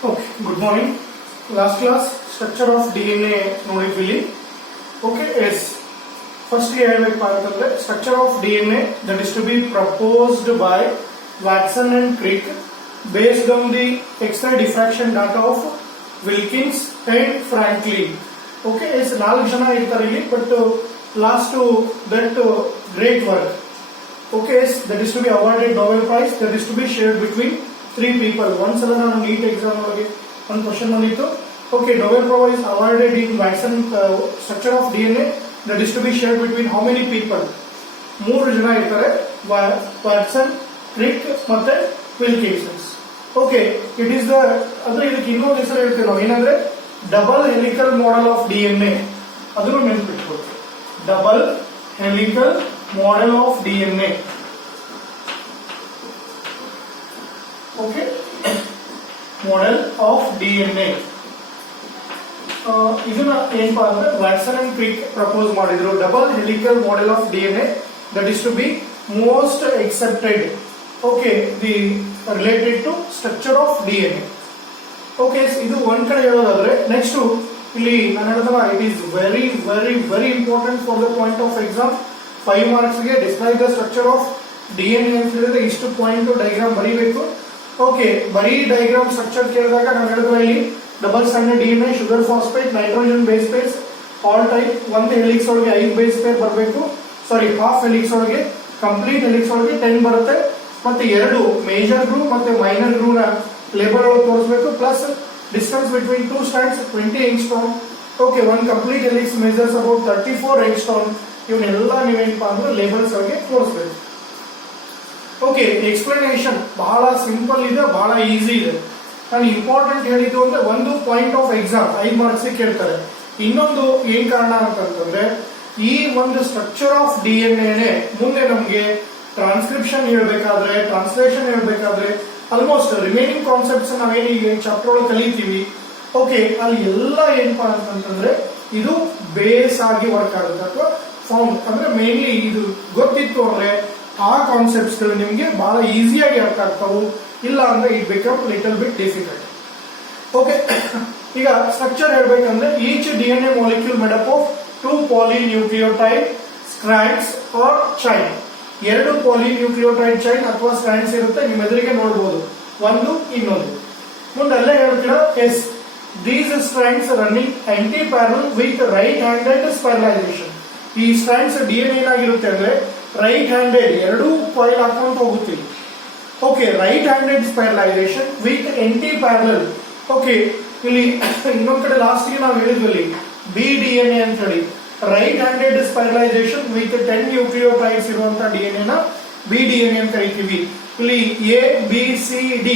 Okay, good morning. Last class structure of DNA ನೋಡಿದ್ವಿ. Okay, yes. First ಹೇಳಬೇಕಪ್ಪ ಅಂತಂದ್ರೆ structure of DNA that is to be proposed by Watson and Crick based on the X-ray diffraction data of Wilkins and Franklin. Okay, yes, 4 ಜನ ಇರ್ತಾರೆ ಇಲ್ಲಿ, but last to that great work. Okay, yes, that is to be awarded Nobel Prize, that is to be shared between 3 people. ಒಂದ್ಸಲ ನಾನು NEET exam ಒಳಗೆ ಒಂದು question ಬಂದಿತ್ತು. Okay, Nobel Prize awarded in Watson structure of DNA that is to be shared between how many people? 3 ಜನ ಇರ್ತಾರೆ, Watson, Crick ಮತ್ತೆ Wilkinsons. Okay, it is the ಅಂದ್ರೆ ಇದಕ್ಕೆ ಇನ್ನೊಂದು ಹೆಸರು ಹೇಳ್ತೀವಿ ನಾವು, ಏನಂದ್ರೆ double helical model of DNA. ಅದನ್ನು ನೆನ್ಪಿಟ್ಕೊಳ್ತೀವಿ, double helical model of DNA. Okay, model of DNA ಇದನ್ನ ಏನಪ್ಪಾ ಅಂದ್ರೆ ವ್ಯಾಟ್ಸನ್ ಅಂಡ್ ಕ್ರಿಕ್ ಪ್ರಪೋಸ್ ಮಾಡಿದ್ರು. Double helical model of DNA that is to be most accepted. Okay, the related to structure of DNA. Okay, ಇದು ಒಂದ್ ಕಡೆ ಹೇಳೋದಾದ್ರೆ, next ಇಲ್ಲಿ ನಾನು ಹೇಳಿದಲ್ಲ, it is very very very important for the point of exam. 5 marks ಗೆ describe the structure of DNA ಅಂತ ಹೇಳಿದ್ರೆ ಇಷ್ಟು ಪಾಯಿಂಟ್ ಡೈಗ್ರಾಮ್ ಬರೀಬೇಕು. ಓಕೆ, ಬರೀ ಡೈಗ್ರಾಮ್ ಸ್ಟ್ರಕ್ಚರ್ ಕೇಳಿದಾಗ ನಾನು ಹೇಳಿದ್ರೆ ಇಲ್ಲಿ double standard DNA, sugar phosphate, nitrogen base pairs, all type, ಒಂದು ಹೆಲಿಕ್ಸ್ ಒಳಗೆ 5 ಬೇಸ್ ಪೇರ್ ಬರಬೇಕು. ಸಾರಿ, ಹಾಫ್ ಹೆಲಿಕ್ಸ್ ಒಳಗೆ, ಕಂಪ್ಲೀಟ್ ಹೆಲಿಕ್ಸ್ ಒಳಗೆ 10 ಬರುತ್ತೆ. ಮತ್ತೆ 2 ಮೇಜರ್ ಗ್ರೂವ್ ಮತ್ತೆ ಮೈನರ್ ಗ್ರೂವ್ ನ ಲೇಬಲ್ ಒಳಗೆ ತೋರಿಸಬೇಕು. Plus distance between 2 stands 20 angstrom. Okay, ಒಂದು complete helix measures about 34 angstrom. ಇವನ್ನೆಲ್ಲ ನೀವೇನಪ್ಪಾ ಅಂದ್ರೆ ಲೇಬಲ್ಸ್ ಒಳಗೆ ತೋರಿಸಬೇಕು. ಓಕೆ, ಎಕ್ಸ್ಪ್ಲನೇಷನ್ ಬಹಳ ಸಿಂಪಲ್ ಇದೆ, ಬಹಳ ಈಸಿ ಇದೆ. ನಾನು ಇಂಪಾರ್ಟೆಂಟ್ ಹೇಳಿದ್ದು ಅಂದ್ರೆ, ಒಂದು ಪಾಯಿಂಟ್ ಆಫ್ ಎಕ್ಸಾಮ್ 5 marks ಕೇಳ್ತಾರೆ. ಇನ್ನೊಂದು ಏನ್ ಕಾರಣ ಅಂತಂದ್ರೆ, ಈ ಒಂದು ಸ್ಟ್ರಕ್ಚರ್ ಆಫ್ DNA ಮುಂದೆ ನಮ್ಗೆ ಟ್ರಾನ್ಸ್ಕ್ರಿಪ್ಷನ್ ಹೇಳ್ಬೇಕಾದ್ರೆ, ಟ್ರಾನ್ಸ್ಲೇಷನ್ ಹೇಳ್ಬೇಕಾದ್ರೆ, ಆಲ್ಮೋಸ್ಟ್ ರಿಮೈನಿಂಗ್ ಕಾನ್ಸೆಪ್ಟ್ಸ್ ನಾವೇನು ಈಗ ಚಾಪ್ಟರ್ ಒಳಗೆ ಕಲಿತೀವಿ. ಓಕೆ, ಅಲ್ಲಿ ಎಲ್ಲ ಏನಪ್ಪಾ ಅಂತಂದ್ರೆ ಇದು ಬೇಸ್ ಆಗಿ ವರ್ಕ್ ಆಗುತ್ತೆ, ಅಥವಾ ಫೌಂಡ್ ಅಂದ್ರೆ ಮೇನ್ಲಿ ಇದು ಗೊತ್ತಿತ್ತು ಅಂದ್ರೆ ಆ ಕಾನ್ಸೆಪ್ಟ್ಸ್ ಗಳು ನಿಮ್ಗೆ ಬಹಳ ಈಸಿಯಾಗಿ ಅರ್ಥ ಆಗ್ತಾವು. ಇಲ್ಲ ಅಂದ್ರೆ it become little bit difficult. Okay, ಈಗ ಸ್ಟ್ರಕ್ಚರ್ ಹೇಳ್ಬೇಕಂದ್ರೆ, each DNA molecule made up of 2 polynucleotide strands or chain. 2 polynucleotide chain ಅಥವಾ ಸ್ಟ್ರಾಂಡ್ಸ್ ಇರುತ್ತೆ, ನಿಮ್ಮ ಎದುರಿಗೆ ನೋಡಬಹುದು, ಒಂದು ಇನ್ನೊಂದು. ಮುಂದೆಲ್ಲ ಹೇಳ್ತೀರಾ, yes, these strands running antiparallel with right handed spiralization. ಈ ಸ್ಟ್ರಾಂಡ್ಸ್ DNA ಏನಾಗಿರುತ್ತೆ ಅಂದ್ರೆ ರೈಟ್ ಹ್ಯಾಂಡೆಡ್, 2 ಕಾಯಿಲ್ ಹಾಕೊಂತ ಹೋಗುತ್ತೀವಿ. Okay, right handed spiralization with antiparallel. Okay, ಇಲ್ಲಿ ಇನ್ನೊಂದ್ ಕಡೆ ಲಾಸ್ಟ್ ಗೆ ನಾವು ಹೇಳಿದ್ವಿ BDNA ಅಂತ ಹೇಳಿ, right handed spiralization with 10 nucleotides ಇರುವಂತ DNA ನ BDNA ಅಂತ ಕರಿತೀವಿ. ಇಲ್ಲಿ ABCD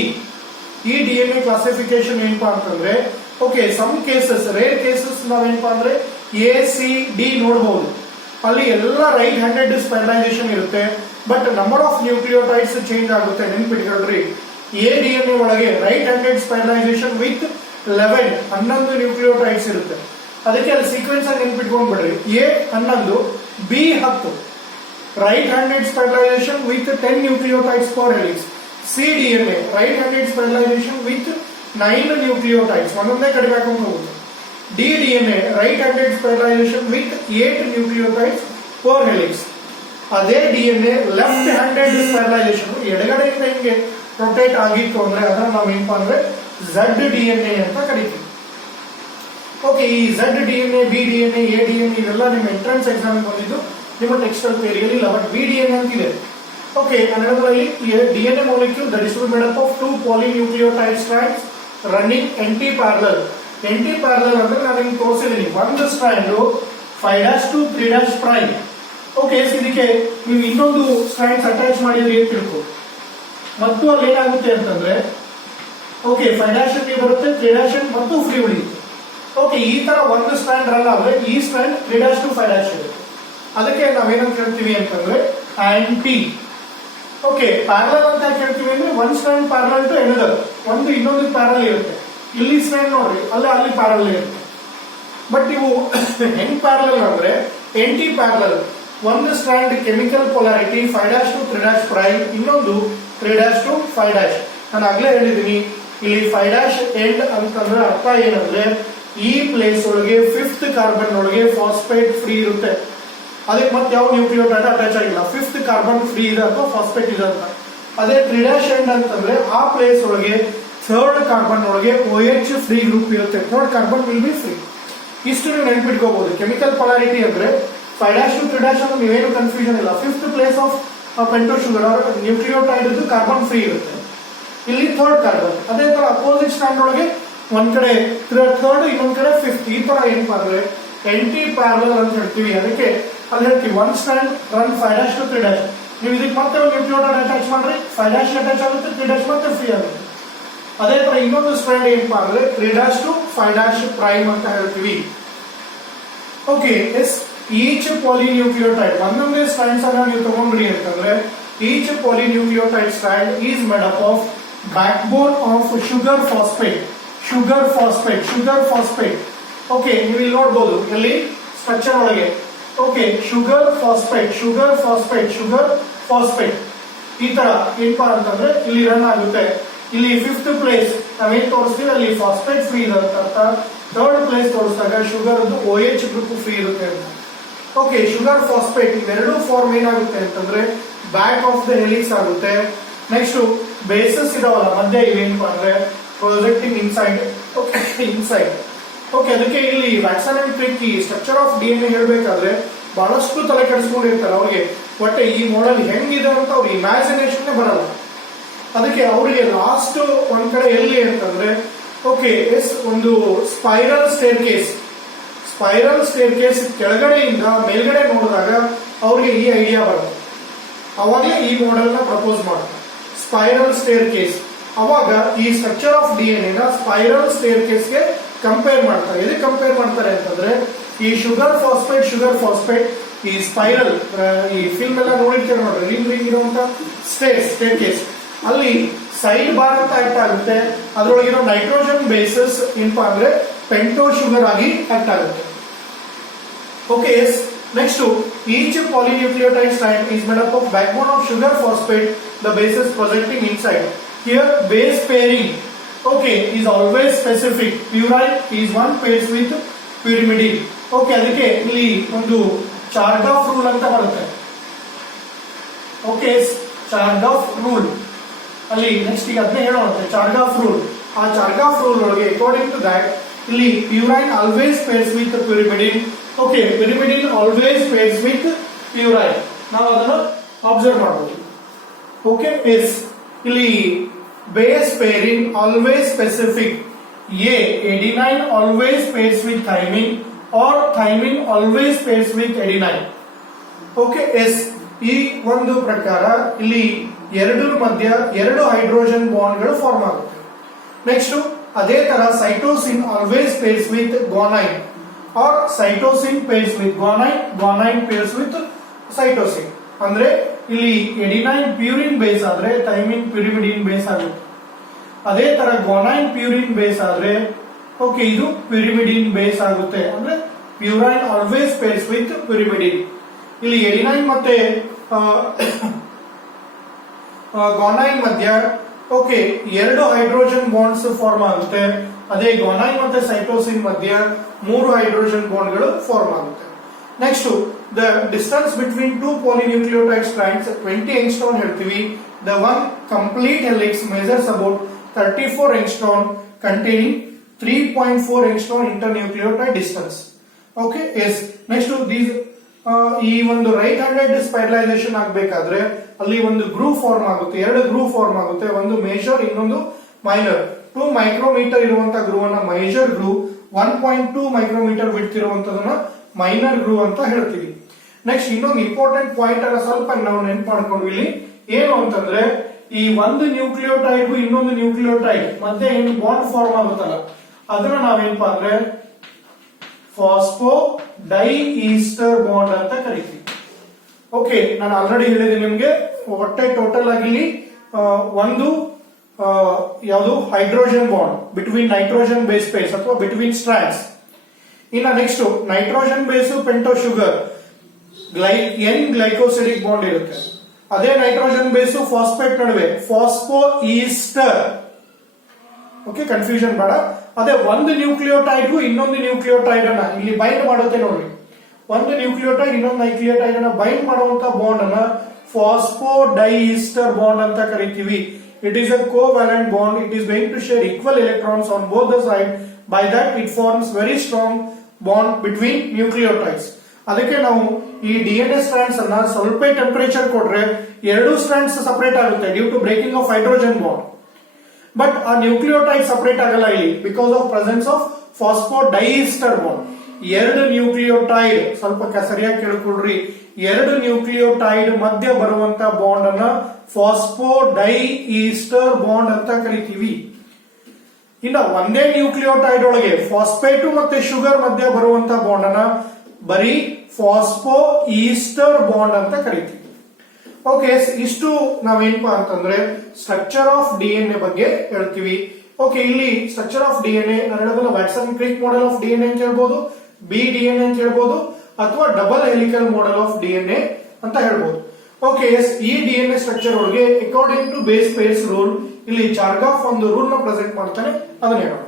ಈ DNA ಕ್ಲಾಸಿಫಿಕೇಶನ್ ಏನಪ್ಪಾ ಅಂತಂದ್ರೆ, okay, some cases, rare cases ನಾವೇನಪ್ಪಾ ಅಂದ್ರೆ ACD ನೋಡಬಹುದು. ಅಲ್ಲಿ ಎಲ್ಲ ರೈಟ್ ಹ್ಯಾಂಡೆಡ್ ಸ್ಪೈರಲೈಸೇಷನ್ ಇರುತ್ತೆ, but number of nucleotides change ಆಗುತ್ತೆ. ನೆನ್ಪಿಟ್ಕೊಳ್ರಿ, DNA ಒಳಗೆ right handed spiralization with 11 nucleotides ಇರುತ್ತೆ. ಅದಕ್ಕೆ ಅಲ್ಲಿ ಸೀಕ್ವೆನ್ಸ್ ಆಗಿ ನೆನ್ಪಿಟ್ಕೊಂಡ್ಬಿಡ್ರಿ, A11, B10, right handed spiralization with 10 nucleotides for helix. cDNA right handed spiralization with 9 nucleotides, ಒಂದೊಂದೇ ಕಡಿಮೆ ಹಾಕೊಂಡು ಹೋಗುತ್ತೆ. ddNA right handed spiralization with 8 nucleotides for helix. ಅದೇ DNA ಲೆಫ್ಟ್ ಹ್ಯಾಂಡೆಡ್ ಸ್ಪೈರಲೈಸೇಷನ್, ಎಡಗಡೆಯಿಂದ ಹಿಂಗೆ ರೊಟೇಟ್ ಆಗಿತ್ತು ಅಂದ್ರೆ ಅದನ್ನ ನಾವು ಏನಪ್ಪಾ ಅಂದ್ರೆ ZDNA ಅಂತ ಕರಿತೀವಿ. ಓಕೆ, ಈ ZDNA, BDNA, ADNA ಇವೆಲ್ಲ ನಿಮ್ಮ ಎಂಟ್ರೆನ್ಸ್ ಎಕ್ಸಾಮ್ ಬಂದಿದ್ದು, ನಿಮ್ಮ ಟೆಕ್ಸ್ಟಲ್ ಥಿಯರಿಯಲ್ಲಿ ಇಲ್ಲ, ಬಟ್ BDNA ಅಂತಿದೆ. ಓಕೆ, ಅನ್ನೋದ್ರಲ್ಲಿ DNA molecule that is made up of 2 polynucleotide strands running anti-parallel. Anti-parallel ಅಂದ್ರೆ ನಾನು ನಿಮ್ಗೆ ತೋರಿಸಿದ್ದೀನಿ, ಒಂದು ಸ್ಟ್ರಾಂಡ್ 5' to 3' ಪ್ರೈಮ್. ಓಕೆ, ಇದಕ್ಕೆ ನೀವು ಇನ್ನೊಂದು ಸ್ಟ್ರಾಂಡ್ಸ್ ಅಟ್ಯಾಚ್ ಮಾಡಿದ್ರಿ ಅಂತ ತಿಳ್ಕೊ, ಮತ್ತು ಅಲ್ಲಿ ಏನಾಗುತ್ತೆ ಅಂತಂದ್ರೆ, ಓಕೆ, 5' ಬರುತ್ತೆ, 3' ಮತ್ತು ಫ್ರೀ ಉಳಿಯುತ್ತೆ. ಓಕೆ, ಈ ತರ ಒಂದು ಸ್ಟ್ರಾಂಡ್ ರನ್ ಆದ್ರೆ ಈ ಸ್ಟ್ರಾಂಡ್ 3' to 5' ಇರುತ್ತೆ. ಅದಕ್ಕೆ ನಾವೇನಂತ ಹೇಳ್ತೀವಿ ಅಂತಂದ್ರೆ ಆಂಟಿ. ಓಕೆ, ಪ್ಯಾರಲಲ್ ಅಂತ ಯಾಕೆ ಹೇಳ್ತೀವಿ ಅಂದ್ರೆ, one strand parallel to another, ಒಂದು ಇನ್ನೊಂದು ಪ್ಯಾರಲ್ ಇರುತ್ತೆ. ಇಲ್ಲಿ ಸ್ಟ್ರಾಂಡ್ ನೋಡ್ರಿ, ಅಲ್ಲಿ ಪ್ಯಾರಲ್ ಇರುತ್ತೆ. ಬಟ್ ಇವು ಹೆಂಗ್ ಪ್ಯಾರಲಲ್ ಅಂದ್ರೆ ಆಂಟಿ ಪ್ಯಾರಲಲ್. ಒಂದು strand chemical polarity 5' to 3' prime, ಇನ್ನೊಂದು 3' to 5'. ನಾನು ಆಗ್ಲೇ ಹೇಳಿದೀನಿ, ಇಲ್ಲಿ 5' ಎಂಡ್ ಅಂತಂದ್ರೆ ಅರ್ಥ ಏನಂದ್ರೆ ಈ ಪ್ಲೇಸ್ ಒಳಗೆ 5th ಕಾರ್ಬನ್ ಒಳಗೆ ಫಾಸ್ಫೇಟ್ ಫ್ರೀ ಇರುತ್ತೆ. ಅದಕ್ಕೆ ಮತ್ತೆ ಯಾವ ನ್ಯೂಕ್ಲಿಯೋಟೈಡ್ ಅಟ್ಯಾಚ್ ಆಗಿಲ್ಲ, 5th ಕಾರ್ಬನ್ ಫ್ರೀ ಇದೆ ಅಥವಾ ಫಾಸ್ಫೇಟ್ ಇದೆ ಅಂತ. ಅದೇ 3' ಎಂಡ್ ಅಂತಂದ್ರೆ ಆ ಪ್ಲೇಸ್ ಒಳಗೆ 3rd ಕಾರ್ಬನ್ ಒಳಗೆ OH ಫ್ರೀ ಗ್ರೂಪ್ ಇರುತ್ತೆ. 3rd carbon will be free. ಇಷ್ಟು ನೀವು ನೆನ್ಪಿಟ್ಕೋಬಹುದು. ಕೆಮಿಕಲ್ ಪೊಲಾರಿಟಿ ಅಂದ್ರೆ 5' to 3' ಅಂದ್ರೆ ನೀವೇನು ಕನ್ಫ್ಯೂಷನ್ ಇಲ್ಲ. 5th place of pentose sugar nucleotide carbon free ಇರುತ್ತೆ. ಇಲ್ಲಿ 3rd ಕಾರ್ಬನ್. ಅದೇ ತರ ಅಪೋಸಿಟ್ ಸ್ಟ್ಯಾಂಡ್ ಒಳಗೆ ಒಂದ್ ಕಡೆ 3rd ಇನ್ನೊಂದ್ ಕಡೆ 5th. ಈ ತರ ಏನಪ್ಪಾ ಅಂದ್ರೆ ಆಂಟಿ ಪ್ಯಾರಲಲ್ ಅಂತ ಹೇಳ್ತೀವಿ. ಅದಕ್ಕೆ ಅಲ್ಲಿ ಹೇಳ್ತೀವಿ ಒನ್ ಸ್ಟ್ಯಾಂಡ್ ರನ್ 5' to 3'. ನೀವು ಇದಕ್ಕೆ ಮತ್ತೆ ಒಂದು ನ್ಯೂಕ್ಲಿಯೋಟೈಡ್ ಅಟ್ಯಾಚ್ ಮಾಡ್ರಿ, 5' ಅಟ್ಯಾಚ್ ಆಗುತ್ತೆ, 3' ಮತ್ತೆ ಫ್ರೀ ಆಗುತ್ತೆ. ಅದೇ ತರ ಇನ್ನೊಂದು ಸ್ಟ್ಯಾಂಡ್ ಏನಪ್ಪಾ ಅಂದ್ರೆ 3' to 5' ಪ್ರೈಮ್ ಅಂತ ಹೇಳ್ತೀವಿ. ಓಕೆ, ಎಸ್ ಈಚ್ ಪಾಲಿನ್ಯೂಕ್ಲಿಯೋಟೈಡ್ ಒಂದೊಂದೇ ಸ್ಟ್ಯಾಂಡ್ಸ್ ಅನ್ನ ನೀವು ತಗೊಂಡ್ರಿ ಅಂತಂದ್ರೆ each polynucleotide strand is made up of backbone of sugar phosphate. Okay, ನೀವು ಇಲ್ಲಿ ನೋಡಬಹುದು ಎಲ್ಲಿ ಸ್ಟ್ರಕ್ಚರ್ ಒಳಗೆ. ಓಕೆ, ಶುಗರ್ ಫಾಸ್ಫೇಟ್ ಈ ತರ ಏನಪ್ಪಾ ಅಂತಂದ್ರೆ ಇಲ್ಲಿ ರನ್ ಆಗುತ್ತೆ. ಇಲ್ಲಿ 5th ಪ್ಲೇಸ್ ನಾವೇನ್ ತೋರಿಸ್ತೀವಿ ಅಲ್ಲಿ ಫಾಸ್ಫೇಟ್ ಫ್ರೀ ಇದೆ ಅಂತ ಅರ್ಥ. 3rd ಪ್ಲೇಸ್ ತೋರಿಸಿದಾಗ ಶುಗರ್ OH ಗ್ರೂಪ್ ಫ್ರೀ ಇರುತ್ತೆ ಅಂತ. ಓಕೆ, ಶುಗರ್ ಫಾಸ್ಫೇಟ್ ಇವೆರಡು ಫಾರ್ಮ್ ಏನಾಗುತ್ತೆ ಅಂತಂದ್ರೆ ಬ್ಯಾಕ್ ಆಫ್ ದ ಹೆಲಿಕ್ಸ್ ಆಗುತ್ತೆ. ನೆಕ್ಸ್ಟ್ ಬೇಸಸ್ ಇದಾವಲ್ಲ ಮಧ್ಯೆ ಇವೇನಪ್ಪ ಅಂದ್ರೆ ಪ್ರೊಜೆಕ್ಟಿಂಗ್ ಇನ್ಸೈಡ್. ಓಕೆ, ಅದಕ್ಕೆ ಇಲ್ಲಿ ವ್ಯಾಟ್ಸನ್ ಅಂಡ್ ಕ್ರಿಕ್ ಈ ಸ್ಟ್ರಕ್ಚರ್ ಆಫ್ DNA ಹೇಳ್ಬೇಕಾದ್ರೆ ಬಹಳಷ್ಟು ತಲೆ ಕೆಡಿಸ್ಕೊಂಡಿರ್ತಾರೆ. ಅವ್ರಿಗೆ ಒಟ್ಟೆ ಈ ಮಾಡೆಲ್ ಹೆಂಗಿದೆ ಅಂತ ಅವ್ರ ಇಮ್ಯಾಜಿನೇಷನ್ ಬರಲ್ಲ. ಅದಕ್ಕೆ ಅವರಿಗೆ ಲಾಸ್ಟ್ ಒಂದ್ ಕಡೆ ಎಲ್ಲಿ ಅಂತಂದ್ರೆ ಓಕೆ ಎಸ್ ಒಂದು ಸ್ಪೈರಲ್ ಸ್ಟೇರ್ ಕೇಸ್ ಕೆಳಗಡೆಯಿಂದ ಮೇಲ್ಗಡೆ ನೋಡಿದಾಗ ಅವ್ರಿಗೆ ಈ ಐಡಿಯಾ ಬರುತ್ತೆ. ಅವಾಗಲೇ ಈ ಮಾಡೆಲ್ ನ ಪ್ರಪೋಸ್ ಮಾಡ್ತಾರೆ, ಸ್ಪೈರಲ್ ಸ್ಟೇರ್ ಕೇಸ್. ಅವಾಗ ಈ ಸ್ಟ್ರಕ್ಚರ್ ಆಫ್ DNA ನ ಸ್ಪೈರಲ್ ಸ್ಟೇರ್ ಕೇಸ್ಗೆ ಕಂಪೇರ್ ಮಾಡ್ತಾರೆ. ಎದಕ್ಕೆ ಕಂಪೇರ್ ಮಾಡ್ತಾರೆ ಅಂತಂದ್ರೆ ಈ ಶುಗರ್ ಫಾಸ್ಫೇಟ್ ಈ ಸ್ಪೈರಲ್ ಈ ಫಿಲ್ಮ್ ಎಲ್ಲ ನೋಡಿರ್ತೀರ ನೋಡ್ರಿ, ರಿಂಗ್ ಇರುವಂತ ಸ್ಟೇರ್ ಕೇಸ್ ಅಲ್ಲಿ ಸೈಡ್ ಬಾರ್ ಅಂತ ಆಕ್ಟ್ ಆಗುತ್ತೆ. ಅದರೊಳಗಿರೋ ನೈಟ್ರೋಜನ್ ಬೇಸಸ್ ಏನಪ್ಪಾ ಅಂದ್ರೆ ಪೆಂಟೋ ಶುಗರ್ ಆಗಿ ಆಕ್ಟ್ ಆಗುತ್ತೆ. Okay, yes next each polynucleotide strand is made up of backbone of sugar phosphate, the bases projecting inside. Here base pairing okay is always specific. Purine is one pairs with pyrimidine. Okay, ಅದಕ್ಕೆ ಇಲ್ಲಿ ಒಂದು Chargaff rule ಅಂತ ಬರುತ್ತೆ. Okay, Chargaff rule ಅಲ್ಲಿ next ಈಗ ಅದನ್ನೇ ಹೇಳೋಣ. Chargaff rule, ಆ ಚಾರ್ಗಾಫ್ ರೂಲ್ ಒಳಗೆ ಅಕಾರ್ಡಿಂಗ್ ಟು ದಟ್ ಇಲ್ಲಿ purine always pairs with pyrimidine. Okay, pyrimidine always pairs with purine. ನಾವು ಅದನ್ನು ಅಬ್ಸರ್ವ್ ಮಾಡಬಹುದು. ಓಕೆ, ಎಸ್ ಇಲ್ಲಿ base pairing always specific. adenine always pairs with thymine or thymine always pairs with adenine. Okay, yes ಈ ಒಂದು ಪ್ರಕಾರ ಇಲ್ಲಿ ಎರಡರ ಮಧ್ಯ 2 ಹೈಡ್ರೋಜನ್ ಬಾಂಡ್ಗಳು ಫಾರ್ಮ್ ಆಗುತ್ತೆ. ನೆಕ್ಸ್ಟ್ ಅದೇ ತರ cytosine always pairs with guanine or cytosine pairs with guanine pairs with cytosine. ಅಂದ್ರೆ ಇಲ್ಲಿ ಎಡಿನೈನ್ ಪ್ಯೂರಿನ್ ಬೇಸ್ ಆದ್ರೆ ಥೈಮಿನ್ ಪ್ಯೂರಿಮಿಡಿನ್ ಬೇಸ್ ಆಗುತ್ತೆ. ಅದೇ ತರ ಗ್ವಾನೈನ್ ಪ್ಯೂರಿನ್ ಬೇಸ್ ಆದ್ರೆ ಓಕೆ ಇದು ಪ್ಯೂರಿಮಿಡಿನ್ ಬೇಸ್ ಆಗುತ್ತೆ. ಅಂದ್ರೆ purine always pairs with pyrimidine. ಇಲ್ಲಿ ಎಡಿನೈನ್ ಮತ್ತೆ ಗ್ವಾನೈನ್ ಮಧ್ಯ ಓಕೆ 2 ಹೈಡ್ರೋಜನ್ ಬಾಂಡ್ಸ್ ಫಾರ್ಮ್ ಆಗುತ್ತೆ. ಅದೇ ಗ್ವಾನೈನ್ ಮತ್ತೆ ಸೈಟೋಸಿನ್ ಮಧ್ಯ 3 ಹೈಡ್ರೋಜನ್ ಬಾಂಡ್ಗಳು ಫಾರ್ಮ್ ಆಗುತ್ತೆ. Next the distance between 2 polynucleotide strands 20 angstrom ಹೇಳ್ತೀವಿ. The one complete helix measures about 34 angstrom containing 3.4 angstrom internucleotide distance. Okay, yes. Next to these ಈ ಒಂದು right handed ಸ್ಪೈರಲೈಸೇಷನ್ ಆಗಬೇಕಾದ್ರೆ ಅಲ್ಲಿ ಒಂದು ಗ್ರೂವ್ ಫಾರ್ಮ್ ಆಗುತ್ತೆ, 2 ಗ್ರೂವ್ ಫಾರ್ಮ್ ಆಗುತ್ತೆ. ಒಂದು ಮೇಜರ್, ಇನ್ನೊಂದು ಮೈನರ್. 2 ಮೈಕ್ರೋಮೀಟರ್ ಇರುವಂತ ಗ್ರೂವ್ ಅನ್ನ ಮೇಜರ್ ಗ್ರೂವ್, 1.2 ಮೈಕ್ರೋಮೀಟರ್ ವಿಡ್ತ್ ಇರುವಂತದನ್ನ ಮೈನರ್ ಗ್ರೂವ್ ಅಂತ ಹೇಳ್ತೀವಿ. ನೆಕ್ಸ್ಟ್ ಇನ್ನೊಂದು ಇಂಪಾರ್ಟೆಂಟ್ ಪಾಯಿಂಟ್ ಅನ್ನ ಸ್ವಲ್ಪ ನಾವು ನೆನ್ಪು ಮಾಡ್ಕೊಂಡು ಇಲ್ಲಿ ಏನು ಅಂತಂದ್ರೆ ಈ ಒಂದು ನ್ಯೂಕ್ಲಿಯೋಟೈಡ್ ಇನ್ನೊಂದು ನ್ಯೂಕ್ಲಿಯೋಟೈಡ್ ಮತ್ತೆ ಏನು ಬಾಂಡ್ ಫಾರ್ಮ್ ಆಗುತ್ತಲ್ಲ ಅದನ್ನ ನಾವೇನಪ್ಪಾ ಅಂದ್ರೆ ಫಾಸ್ಫೋ ಡೈ ಈಸ್ಟರ್ ಬಾಂಡ್ ಅಂತ ಕರಿತೀವಿ. ಓಕೆ, ನಾನು ಆಲ್ರೆಡಿ ಹೇಳಿದೆ ನಿಮ್ಗೆ ಒಟ್ಟೆ ಟೋಟಲ್ ಆಗಿ ಇಲ್ಲಿ ಒಂದು ಯಾವುದು hydrogen bond between nitrogen base pairs ಅಥವಾ ಬಿಟ್ವೀನ್ ಸ್ಟ್ರಾಂಡ್ಸ್. ಇನ್ನ next nitrogen base pentose sugar N glycosidic bond ಇರುತ್ತೆ. ಅದೇ ನೈಟ್ರೋಜನ್ ಬೇಸ್ ಫಾಸ್ಫೇಟ್ ನಡುವೆ ಫಾಸ್ಫೋ ಈಸ್ಟರ್ ಓಕೆ, ಕನ್ಫ್ಯೂಷನ್ ಬೇಡ. ಅದೇ ಒಂದು ನ್ಯೂಕ್ಲಿಯೋಟೈಡ್ಗೂ ಇನ್ನೊಂದು ನ್ಯೂಕ್ಲಿಯೋಟೈಡ್ ಅನ್ನ ಇಲ್ಲಿ ಬೈಂಡ್ ಮಾಡುತ್ತೆ ನೋಡ್ರಿ. ಒಂದು ನ್ಯೂಕ್ಲಿಯೋಟೈಡ್ ಇನ್ನೊಂದು ನ್ಯೂಕ್ಲಿಯೋಟೈಡ್ ಅನ್ನ ಬೈಂಡ್ ಮಾಡುವಂತ ಬಾಂಡ್ ಅನ್ನ ಫಾಸ್ಫೋಡೈಈಸ್ಟರ್ ಬಾಂಡ್ ಅಂತ ಕರಿತೀವಿ. It is a covalent bond. It is going to share equal electrons on both the side. By that it forms very strong bond between nucleotides. ಅದಕ್ಕೆ ನಾವು ಈ DNA strands ಅನ್ನ ಸ್ವಲ್ಪ ಟೆಂಪರೇಚರ್ ಕೊಟ್ರೆ ಎರಡು ಸ್ಟ್ರಾಂಡ್ಸ್ ಸಪರೇಟ್ ಆಗುತ್ತೆ due to breaking of hydrogen bond. But ಆ nucleotide separate ಆಗಲ್ಲ ಇಲ್ಲಿ because of presence of phosphodiester bond. ಎರಡು ನ್ಯೂಕ್ಲಿಯೋಟೈಡ್, ಸ್ವಲ್ಪ ಸರಿಯಾಗಿ ಕೇಳ್ಕೊಳ್ರಿ, ಎರಡು ನ್ಯೂಕ್ಲಿಯೋಟೈಡ್ ಮಧ್ಯ ಬರುವಂತ ಬಾಂಡ್ ಅನ್ನ ಫಾಸ್ಫೋಡೈಈಸ್ಟರ್ ಬಾಂಡ್ ಅಂತ ಕರಿತೀವಿ. ಇನ್ನ ಒಂದೇ ನ್ಯೂಕ್ಲಿಯೋಟೈಡ್ ಒಳಗೆ ಫಾಸ್ಫೇಟ್ ಮತ್ತೆ ಶುಗರ್ ಮಧ್ಯ ಬರುವಂತ ಬಾಂಡ್ ಅನ್ನ ಬರೀ ಫಾಸ್ಫೋಈಸ್ಟರ್ ಬಾಂಡ್ ಅಂತ ಕರಿತೀವಿ. ಓಕೆ, ಇಷ್ಟು ನಾವೇನಪ್ಪಾ ಅಂತಂದ್ರೆ ಸ್ಟ್ರಕ್ಚರ್ ಆಫ್ DNA ಬಗ್ಗೆ ಹೇಳ್ತೀವಿ. ಓಕೆ, ಇಲ್ಲಿ ಸ್ಟ್ರಕ್ಚರ್ ಆಫ್ DNA ನಾನು ಹೇಳೋದನ್ನ Watson Crick model of DNA ಅಂತ ಹೇಳ್ಬೋದು, BDNA ಅಂತ ಹೇಳ್ಬೋದು, ಅಥವಾ double helical model of DNA ಅಂತ ಹೇಳ್ಬೋದು. ಓಕೆ, ಈ DNA ಸ್ಟ್ರಕ್ಚರ್ ಒಳಗೆ according to base pairs rule ಇಲ್ಲಿ ಜಾರ್ಗಾಫ್ ಒಂದು ರೂಲ್ ನ ಪ್ರೆಸೆಂಟ್ ಮಾಡ್ತಾನೆ, ಅದನ್ನ ಹೇಳೋಣ.